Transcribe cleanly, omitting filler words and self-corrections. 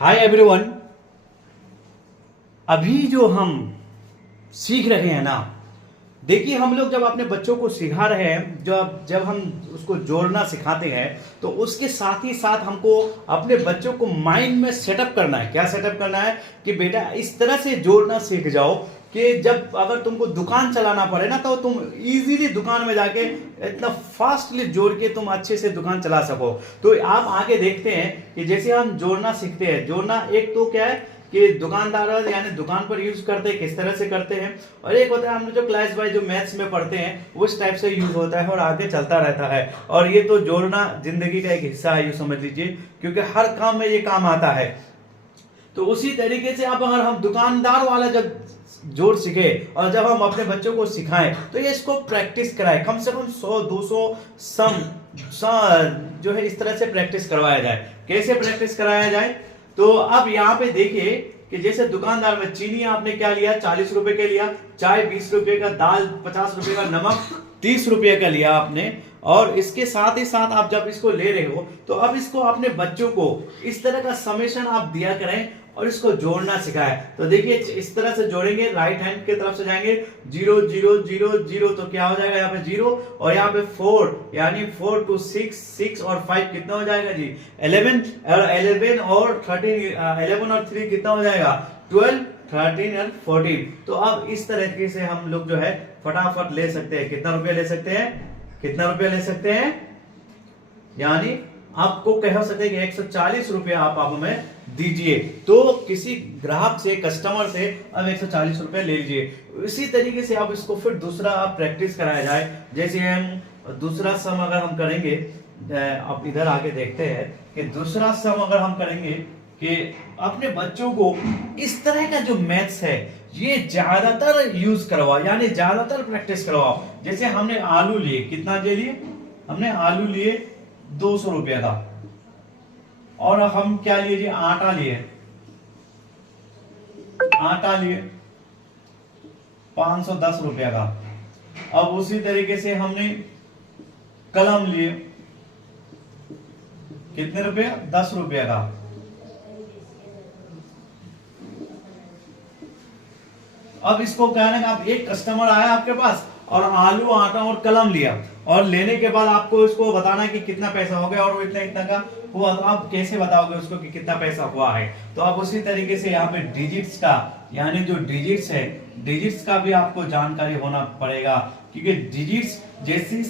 Hi everyone. अभी जो हम सीख रहे हैं ना, देखिए हम लोग जब अपने बच्चों को सिखा रहे हैं, जब जब हम उसको जोड़ना सिखाते हैं तो उसके साथ ही साथ हमको अपने बच्चों को माइंड में सेटअप करना है। क्या सेटअप करना है कि बेटा इस तरह से जोड़ना सीख जाओ कि जब अगर तुमको दुकान चलाना पड़े ना तो तुम इजीली दुकान में जाके इतना फास्टली जोड़ के तुम अच्छे से दुकान चला सको। तो आप आगे देखते हैं कि जैसे हम जोड़ना सीखते हैं, जोड़ना एक तो क्या है कि दुकानदार यानी दुकान पर यूज करते हैं, किस तरह से करते हैं, और एक होता है हम जो क्लास वाइज जो मैथ्स में पढ़ते हैं उस टाइप से यूज होता है और आगे चलता रहता है। और ये तो जोड़ना जिंदगी का एक हिस्सा है, यूं समझ लीजिए, क्योंकि हर काम में ये काम आता है। तो उसी तरीके से अब अगर हम दुकानदार वाला जब जोड़ सीखे और जब हम अपने बच्चों को सिखाएं तो ये इसको प्रैक्टिस कराएं, कम से कम 100-200 सम जो है इस तरह से प्रैक्टिस करवाया जाए। कैसे प्रैक्टिस कराया जाए? तो अब यहाँ पे देखिए कि जैसे दुकानदार में चीनी आपने क्या लिया, 40 रुपए के लिया, चाय 20 रुपए का, दाल 50 रुपए का, नमक 30 रुपए का लिया आपने। और इसके साथ ही साथ आप जब इसको ले रहे हो तो अब इसको अपने बच्चों को इस तरह का समेशन आप दिया करें और इसको जोड़ना सिखाएं। तो देखिए इस तरह से जोड़ेंगे, राइट हैंड की तरफ से जाएंगे 0 0 0 0, तो क्या हो जाएगा यहाँ पे 0, और यहाँ पे 4 यानी 4 to 6, 6 और 5 कितना हो जाएगा जी 11, और 11 और 13, 11 और 3 कितना हो जाएगा 12, 13 और 14। तो अब इस तरीके से हम लोग जो है फटाफट ले सकते हैं। कितना रुपया ले सकते हैं, कितना रुपया ले सकते हैं, यानी आपको कह सकते हैं कि 140 रुपया आप हमें दीजिए। तो किसी ग्राहक से, कस्टमर से अब 140 रुपया ले लीजिए। इसी तरीके से अब इसको फिर दूसरा आप प्रैक्टिस कराया जाए। जैसे हम दूसरा सम अगर हम करेंगे, अब इधर आके देखते हैं कि दूसरा सम अगर हम करेंगे कि अपने बच्चों को इस तरह का जो मैथ्स है ये ज्यादातर यूज करवाओ, यानी ज्यादातर प्रैक्टिस करवाओ। जैसे हमने आलू लिए, कितना दे लिए हमने, आलू लिए 200 रुपया का, और हम क्या लिए जी, आटा लिए, आटा लिए 510 रुपया का। अब उसी तरीके से हमने कलम लिए, कितने रुपया, 10 रुपया का। अब इसको कहना है आप, एक कस्टमर आया आपके पास और आलू, आटा और कलम लिया, और लेने के बाद आपको इसको बताना है कि कितना पैसा हो गया और वो इतना इतना का हुआ। तो आप कैसे बताओगे उसको कि कितना पैसा हुआ है? तो आप उसी तरीके से यहाँ पे डिजिट्स का, यानी जो डिजिट्स है, डिजिट्स का भी आपको जानकारी होना पड़ेगा, क्योंकि डिजिट्स जैसी